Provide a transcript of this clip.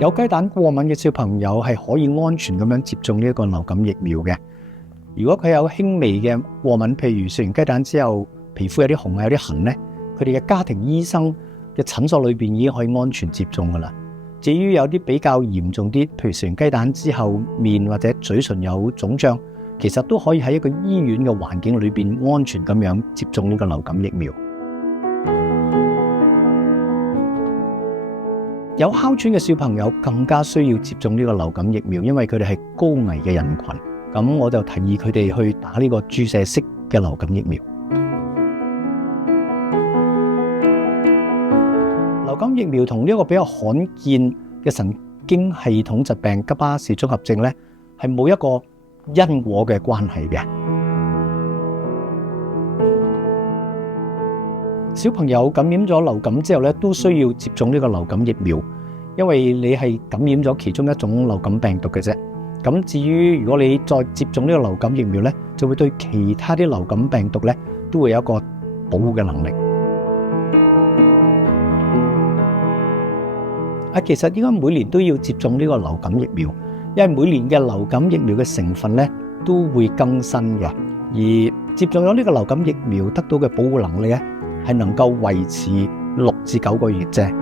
有雞蛋過敏嘅小朋友係可以安全咁樣接種呢一個流感疫苗嘅。如果佢有輕微嘅過敏，譬如食完雞蛋之後皮膚有啲紅啊、有啲痕呢，佢哋嘅家庭醫生嘅診所裏邊已經可以安全接種噶啦。至於有啲比較嚴重啲，譬如食完雞蛋之後面或者嘴唇有腫脹，其實都可以喺一個醫院嘅環境裏邊安全咁樣接種呢個流感疫苗。有哮喘嘅小朋友更加需要接種呢個流感疫苗，因為佢哋係高危嘅人群。咁我就提議佢哋去打呢個注射式嘅流感疫苗。流感疫苗同呢一個比較罕見嘅神經系統疾病吉巴氏綜合症呢，係冇一個因果嘅關係嘅。小朋友感染咗流感之後呢，都需要接種呢個流感疫苗，因為你係感染咗其中一種流感病毒嘅啫。咁至於如果你再接種呢個流感疫苗呢，就會對其他啲流感病毒呢都會有一個保護嘅能力。其實應該每年都要接種呢個流感疫苗，因為每年嘅流感疫苗嘅成分呢都會更新嘅，而接種咗呢個流感疫苗得到嘅保護能力呢係能夠維持6至9個月啫。